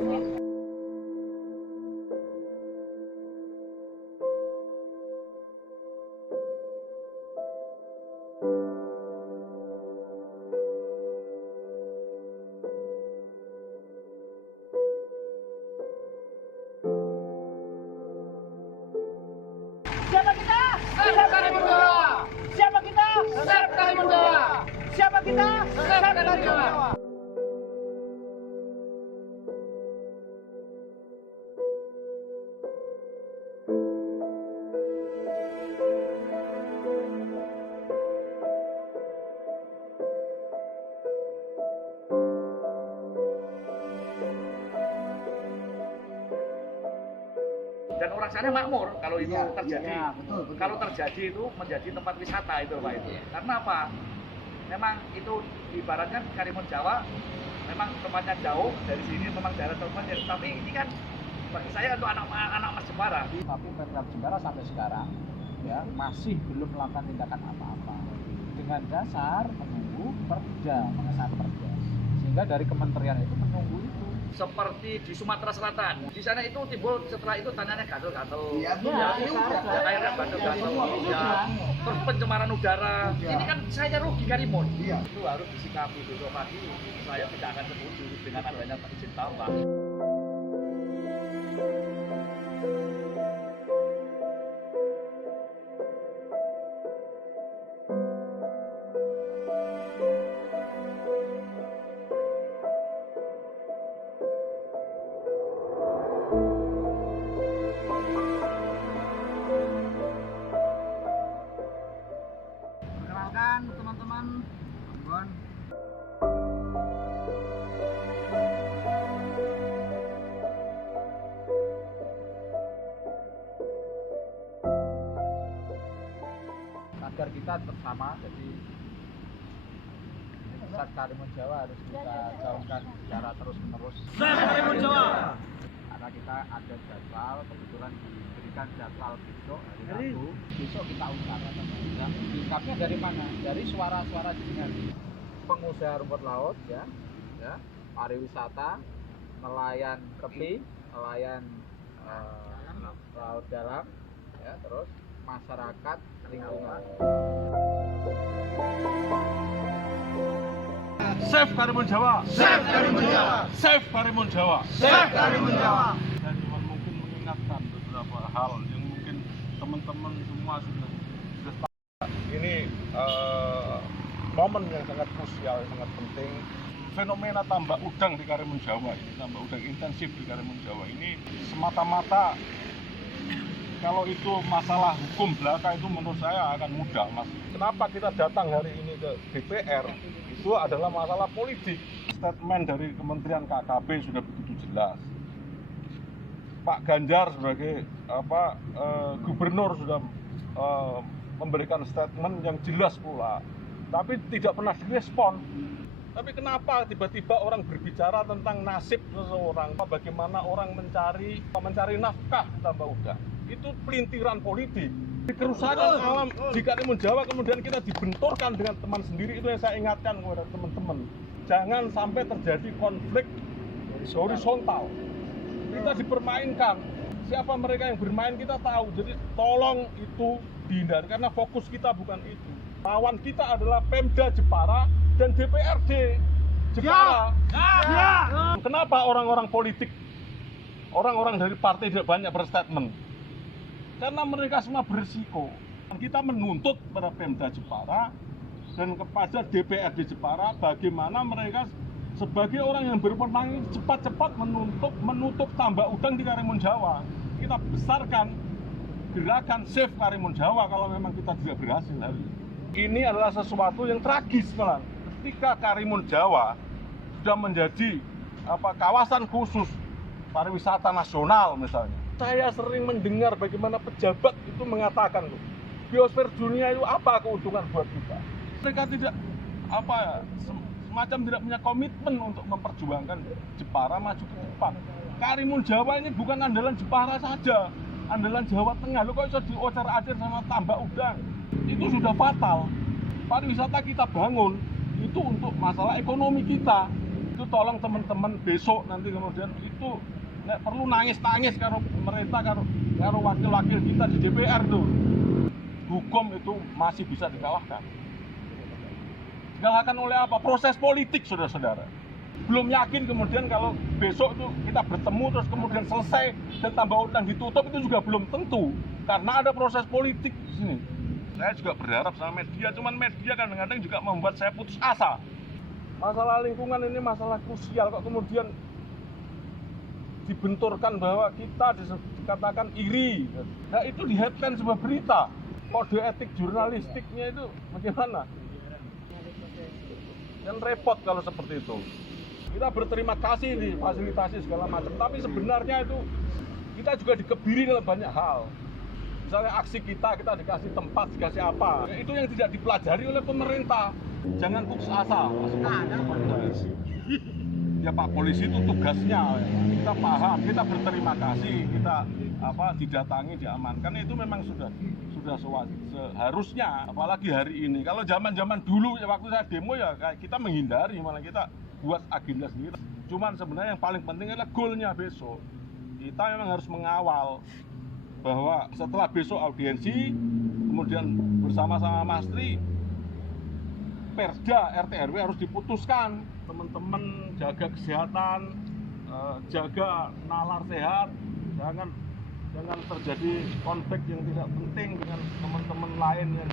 Siapa kita? Siapa Karimun Jawa. Siapa kita? Siapa Karimun Jawa. Siapa kita? Siapa Karimun Jawa. Dan orang sana makmur kalau itu terjadi. Betul. Kalau terjadi itu menjadi tempat wisata itu Pak itu. Karena apa? Memang itu ibaratnya Karimun Jawa memang tempatnya jauh dari sini, memang daerah terpencil. Tapi ini kan bagi saya untuk anak Mas Jepara. Tapi Pemkab Jepara sampai sekarang ya masih belum melakukan tindakan apa-apa dengan dasar menunggu perda, mengesahkan perda. Sehingga dari kementerian itu menunggu itu. Seperti di Sumatera Selatan, di sana itu timbul setelah itu tanahnya gatel-gatel, Iya, airnya gatel-gatel, ya. Terus pencemaran udara. Ini kan saya rugi Karimun. Itu harus disikapi dulu pagi. Saya tidak akan setuju dengan adanya izin tambang. Perkenalkan teman-teman, Ambon. Agar kita bersama, jadi Pusat Karimun Jawa harus kita gaungkan secara terus-menerus. Karimun Jawa. Karena kita ada jadwal, kebetulan diberikan jadwal besok hari Rabu. Besok kita utarakan. Ungkapnya dari mana? Dari suara-suara jenengan. Pengusaha rumput laut, ya, pariwisata, nelayan tepi, nelayan laut dalam, ya, terus masyarakat lingkungan. Save Karimun Jawa. Save Karimun Jawa. Save Karimun Jawa. Save Karimun Jawa. Saya cuma mungkin mengingatkan beberapa hal yang mungkin teman-teman semua sudah tahu. Ini momen yang sangat krusial, sangat penting. Fenomena tambak udang di Karimun Jawa ini, tambak udang intensif di Karimun Jawa ini semata-mata kalau itu masalah hukum belaka itu menurut saya akan mudah, Mas. Kenapa kita datang hari ini ke DPR? Itu adalah masalah politik. Statement dari Kementerian KKP sudah begitu jelas. Pak Ganjar sebagai gubernur sudah memberikan statement yang jelas pula, tapi tidak pernah direspon. Tapi kenapa tiba-tiba orang berbicara tentang nasib seseorang, bagaimana orang mencari nafkah di tambak udang? Itu pelintiran politik. Di kerusakan alam di Karimun Jawa kemudian kita dibenturkan dengan teman sendiri, itu yang saya ingatkan kepada teman-teman. Jangan sampai terjadi konflik horizontal. Kita dipermainkan. Siapa mereka yang bermain kita tahu. Jadi tolong itu dihindari karena fokus kita bukan itu. Lawan kita adalah Pemda Jepara dan DPRD Jepara. Kenapa orang-orang politik, orang-orang dari partai tidak banyak berstatement? Karena mereka semua berisiko. Kita menuntut kepada Pemda Jepara dan kepada DPRD Jepara bagaimana mereka sebagai orang yang berwenang cepat-cepat menutup tambak udang di Karimun Jawa. Kita besarkan gerakan Save Karimun Jawa kalau memang kita tidak berhasil hari ini. Ini adalah sesuatu yang tragis malah. Ketika Karimun Jawa sudah menjadi kawasan khusus pariwisata nasional misalnya. Saya sering mendengar bagaimana pejabat itu mengatakan, biosfer dunia itu apa keuntungan buat kita. Mereka tidak semacam tidak punya komitmen untuk memperjuangkan Jepara maju ke depan. Karimun Jawa ini bukan andalan Jepara saja, andalan Jawa Tengah. Lo kok bisa diocar-acir sama tambak udang? Itu sudah fatal. Pariwisata kita bangun itu untuk masalah ekonomi kita. itu tolong teman-teman besok nanti kemudian itu nek perlu nangis-nangis karo pemerintah karo wakil-wakil kita di DPR tuh. Hukum itu masih bisa dikalahkan. Dikalahkan oleh apa? Proses politik, saudara-saudara. Belum yakin kemudian kalau besok tuh kita bertemu terus kemudian selesai dan tambah utang ditutup, itu juga belum tentu karena ada proses politik di sini. Saya juga berharap sama media, cuman media kadang-kadang juga membuat saya putus asa. Masalah lingkungan ini masalah krusial, kok kemudian dibenturkan bahwa kita dikatakan iri. Nah, itu di headline sebuah berita. Kode etik jurnalistiknya itu bagaimana? Dan repot kalau seperti itu. Kita berterima kasih difasilitasi segala macam, tapi sebenarnya itu kita juga dikebiri dalam banyak hal. Misalnya aksi kita dikasih tempat, dikasih apa. Itu yang tidak dipelajari oleh pemerintah. Jangan putus asa. Ya Pak Polisi itu tugasnya. Kita paham, kita berterima kasih, kita didatangi, diamankan. Itu memang sudah seharusnya, apalagi hari ini. Kalau zaman-zaman dulu waktu saya demo ya kita menghindari, malah kita buat agenda sendiri. Cuman sebenarnya yang paling penting adalah goalnya besok. Kita memang harus mengawal bahwa setelah besok audiensi, kemudian bersama-sama Mas Tri, Perda RT RW harus diputuskan. Teman-teman jaga kesehatan, jaga nalar sehat, jangan terjadi konflik yang tidak penting dengan teman-teman lain yang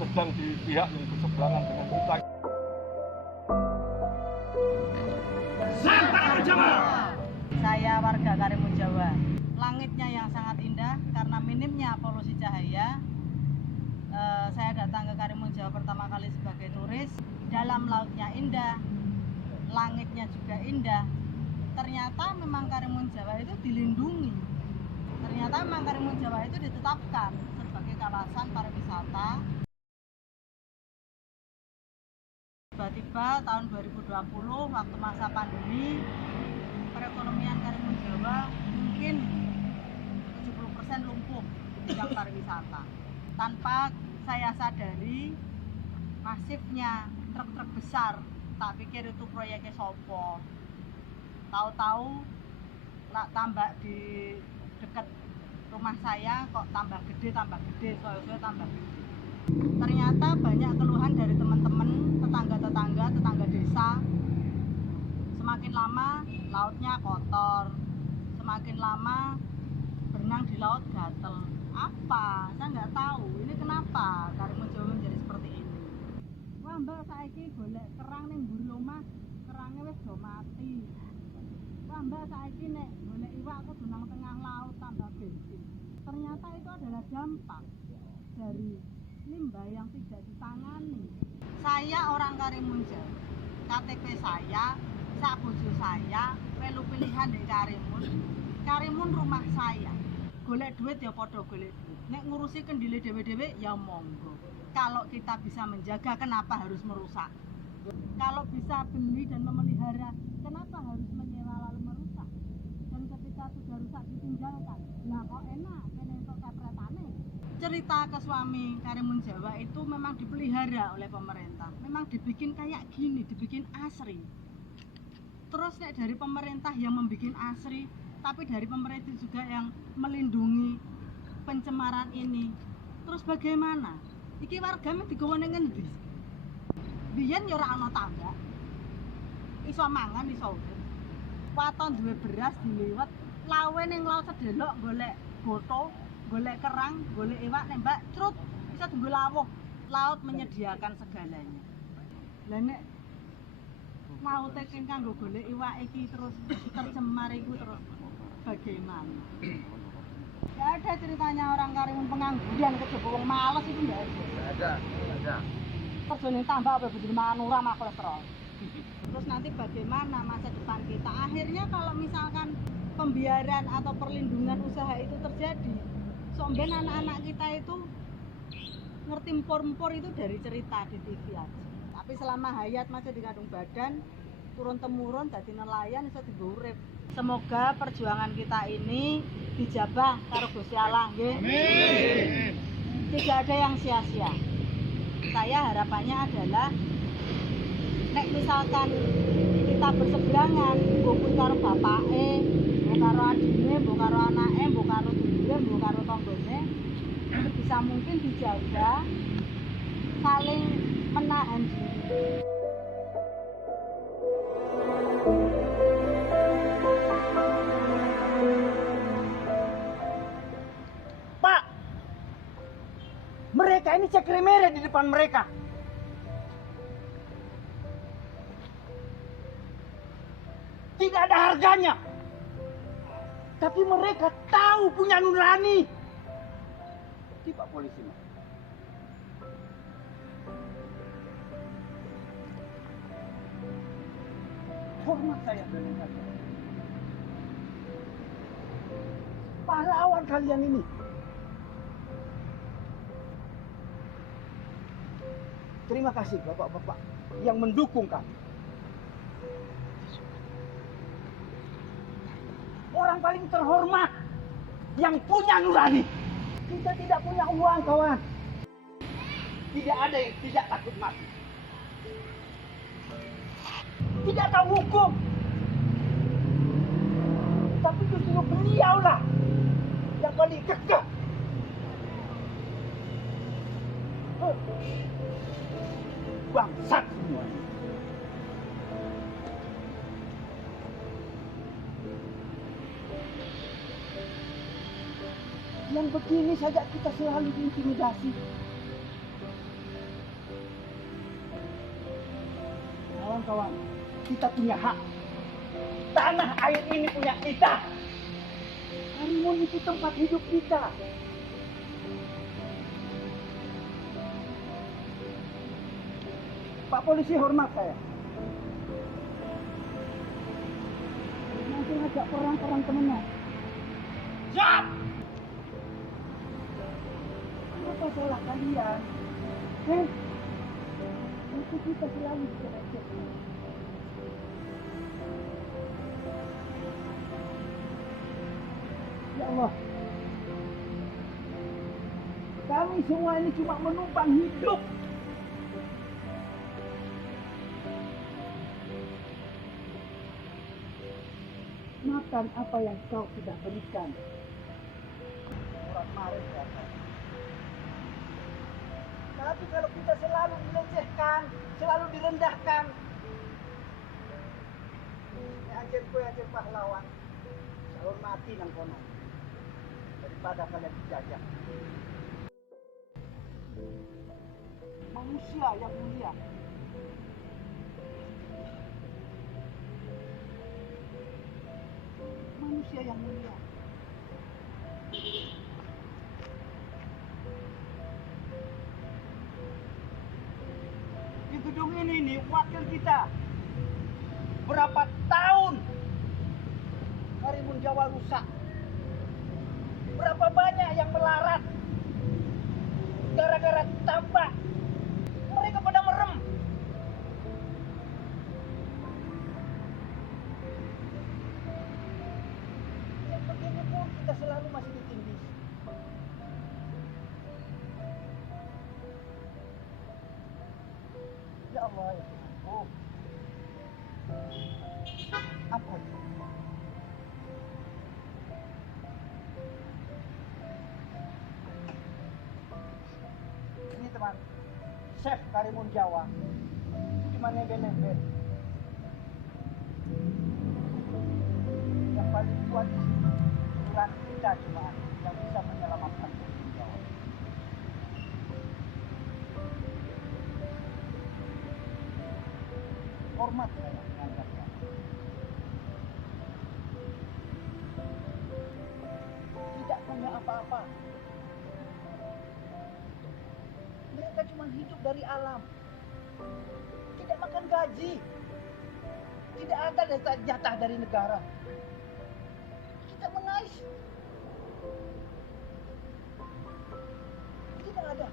sedang di pihak yang berseberangan dengan kita. Saya warga Karimun Jawa. Langitnya yang sangat indah karena minimnya polusi cahaya. Saya datang ke Karimun Jawa pertama kali sebagai turis. Dalam lautnya indah, langitnya juga indah. Ternyata memang Karimun Jawa itu dilindungi. Ternyata memang Karimun Jawa itu ditetapkan sebagai kawasan pariwisata. Tiba-tiba tahun 2020 waktu masa pandemi, perekonomian Karimun Jawa mungkin 70% lumpuh di bidang pariwisata. Tanpa saya sadari masifnya truk-truk besar, tak pikir itu proyeknya sopo. Tahu-tahu tambah di dekat rumah saya kok tambah gede, soal-soal tambah gede. Ternyata banyak keluhan dari teman-teman, tetangga desa. Semakin lama lautnya kotor, semakin lama berenang di laut gatel. Apa? Saya nggak tahu. Ini kenapa Karimun Jawa menjadi seperti ini? Wah mbak, saiki golek kerang ning mburi omah, kerangnya wis do mati. Wah mbak, saiki nek golek iwak kudu nang tengah laut tambah bensin. Ternyata itu adalah dampak dari limbah yang tidak ditangani. Saya orang Karimun Jawa. KTP saya, sak bojo saya, melu pilihan di Karimun. Karimun rumah saya. Golek duit ya podo golek duit. Nek ngurusi kendile dewe-dewe ya monggo. Kalau kita bisa menjaga, kenapa harus merusak? Kalau bisa beli dan memelihara, kenapa harus menyewa lalu merusak? Dan ketika sudah rusak ditinggalkan. Nah kok enak, kene untuk kepretane. Cerita ke suami Karimun Jawa itu memang dipelihara oleh pemerintah. Memang dibikin kayak gini, dibikin asri. Terus nek dari pemerintah yang membikin asri, tapi dari pemerintah juga yang melindungi pencemaran ini. Terus bagaimana? Iki warga mesti digawa ning ngendi? Biyen ya ora ana tambak. Iso mangan, iso urip. Waton duwe beras diliwet, lawe ning laut sedelok golek boto, golek kerang, golek iwak nembak, crut bisa tunggu lawuh. Laut menyediakan segalanya. Lah nek mau tekan kanggo golek iwak iki terus tercemar iku terus bagaimana? Gak ada ceritanya orang Karimun pengangguran kejaba wong males itu enggak ada. Kerjane tambah apa betul manura mah kolesterol. Terus nanti bagaimana masa depan kita? Akhirnya kalau misalkan pembiaran atau perlindungan usaha itu terjadi, somben anak-anak kita itu ngerti empor-empor itu dari cerita di TV aja. Tapi selama hayat masih dikandung badan, turun-temurun dadi nelayan iso dienggo urip. Semoga perjuangan kita ini dijabah karo Gusti Allah nggih. Amin. Tidak ada yang sia-sia. Saya harapannya adalah nek misalkan kita berseberangan, mbok kuwi karo bapake, mbok karo adine, mbok karo anake, mbok karo dulure, mbok karo tanggane, bisa mungkin dijaga saling menahan diri. Pak, mereka ini cekre-mere di depan mereka. Tidak ada harganya. Tapi mereka tahu punya nurani. Ini Pak Polisi, Mas. Hormat saya dengan kalian. Pahlawan kalian ini. Terima kasih bapak-bapak yang mendukung kami. Orang paling terhormat yang punya nurani. Kita tidak punya uang, kawan. Tidak ada yang tidak takut mati. Tidak tahu hukum. Tapi justru beliaulah yang paling kekeh. Bangsat semua. Yang begini saja kita selalu diintimidasi. Kawan-kawan, kita punya hak. Tanah air ini punya kita. Karimun itu tempat hidup kita. Pak Polisi, hormat saya. Nanti ngajak perang temennya. Siap! Apa salah kalian? Itu kita selalu dilecehkan. Ya Allah, kami semua ini cuma menumpang hidup. Makan apa yang kau sudah berikan. Orang marah kata. Tapi kalau kita selalu dilecehkan, selalu direndahkan, ini anjir pahlawan, saya mati nang kono daripada kalian dijajah. Manusia yang mulia. Manusia yang mulia. Di gedung ini nih wakil kita. Berapa tahun Karimun Jawa rusak? Berapa banyak yang melarat gara-gara tambak? Mereka pada merem. Yang begini pun kita selalu masih ditindih. Ya Allah, ya Tuhanku. Apa itu? Ini teman, Chef Karimun Jawa. Cuma nempel-nempel. Yang paling kuat di sini, Tuhan kita cuma yang bisa menyelamatkan Karimun Jawa. Hormat saya dengan kalian. Tidak punya apa-apa. Mereka cuma hidup dari alam. Tidak makan gaji. Tidak ada jatah dari negara. Kita mengais. Tidak ada.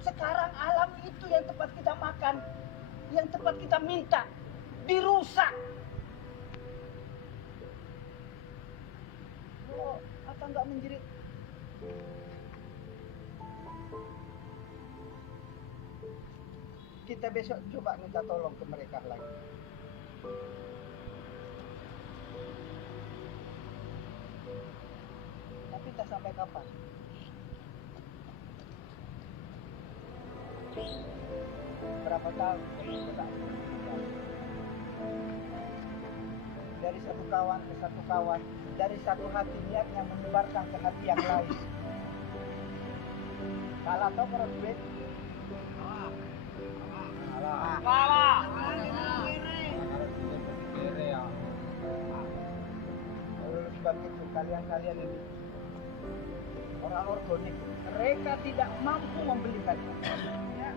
Sekarang alam itu yang tempat kita makan, yang tempat kita minta, dirusak. Oh, apa nggak menjerit? Kita besok coba minta tolong ke mereka lagi. Tapi tak sampai kapan? Berapa tahun kita tak dari satu kawan ke satu kawan, dari satu hati niat yang menyebarkan ke hati yang lain. Kalah tau kalau duit? Kalah. Oleh sebab itu kalian ini orang organik, mereka tidak mampu membeli kalian. Ya.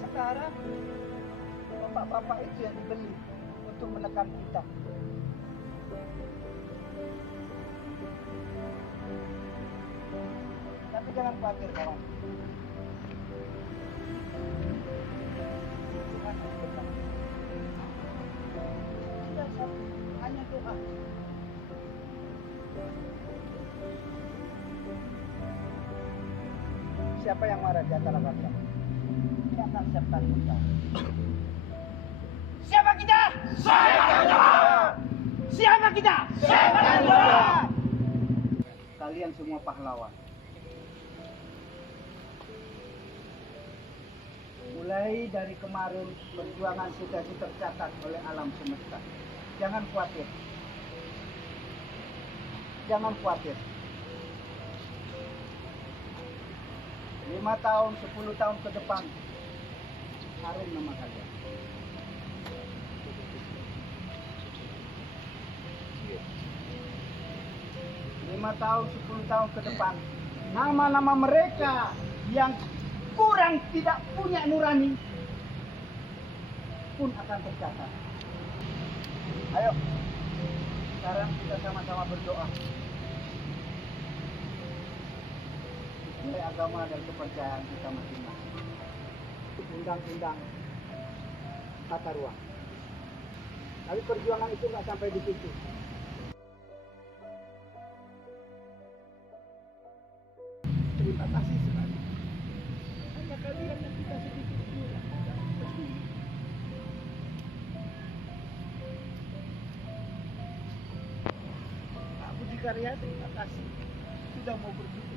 Sekarang bapak-bapak itu yang dibeli untuk menekan kita. Tapi jangan khawatir kawan. Tuhan harus benar. Sudah satu, hanya doa. Siapa yang marah di antara kalian? Dia akan siapkan kita. Siapa kita? Siapa kita? Kalian semua pahlawan. Mulai dari kemarin perjuangan sudah tercatat oleh alam semesta. Jangan khawatir. Jangan khawatir. 5 tahun, 10 tahun ke depan harum nama kalian. Lima tahun, 10 tahun ke depan, nama-nama mereka yang kurang tidak punya nurani pun akan tercatat. Ayo, sekarang kita sama-sama berdoa. Mulai agama dan kepercayaan kita masing-masing. Undang-undang tata ruang. Tapi perjuangan itu nggak sampai di situ. Terima kasih sekali. Hanya kalian yang kita sedikit kurang. Pak Budi Karya, terima kasih sudah mau berdiri.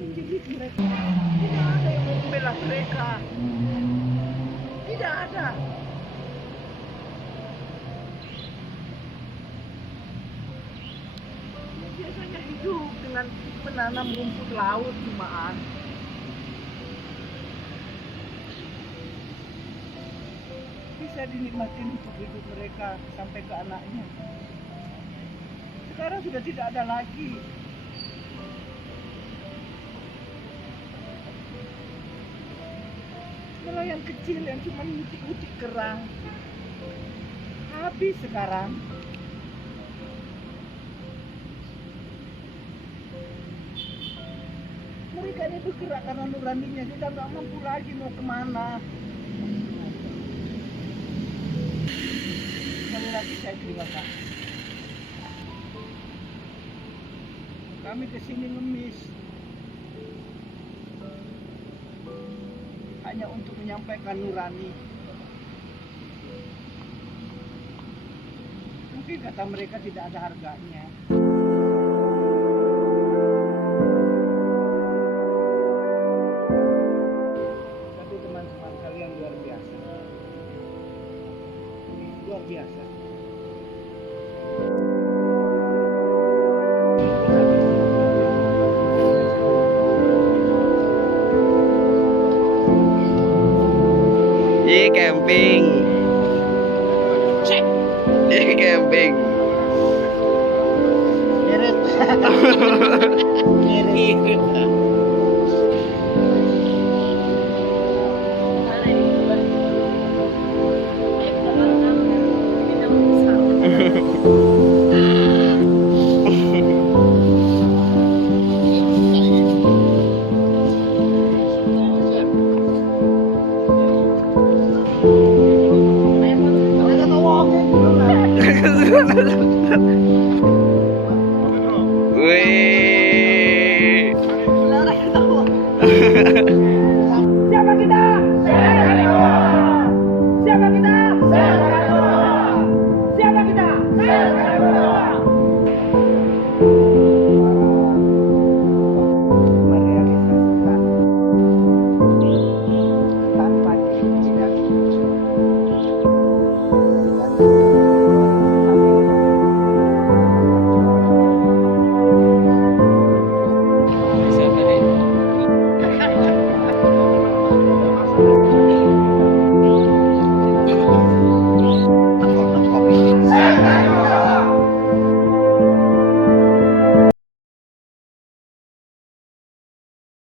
Mendidik mereka. Tidak ada yang mau membela mereka. Tidak ada. Biasanya hidup dengan menanam rumput laut cumaan. Bisa dinikmati untuk hidup mereka sampai ke anaknya. Sekarang sudah tidak ada lagi. Nelayan kecil yang cuma ngutik-ngutik kerang. Habis sekarang. Mereka ini bergerak karena nuraninya, dia nggak mampu lagi mau kemana. Sekali lagi saya terima kasih. Kami kesini ngemis hanya untuk menyampaikan nurani. Mungkin kata mereka tidak ada harganya. Tapi teman-teman kalian luar biasa. Luar biasa. Camping. Camping. Irit. Irit. Hahaha.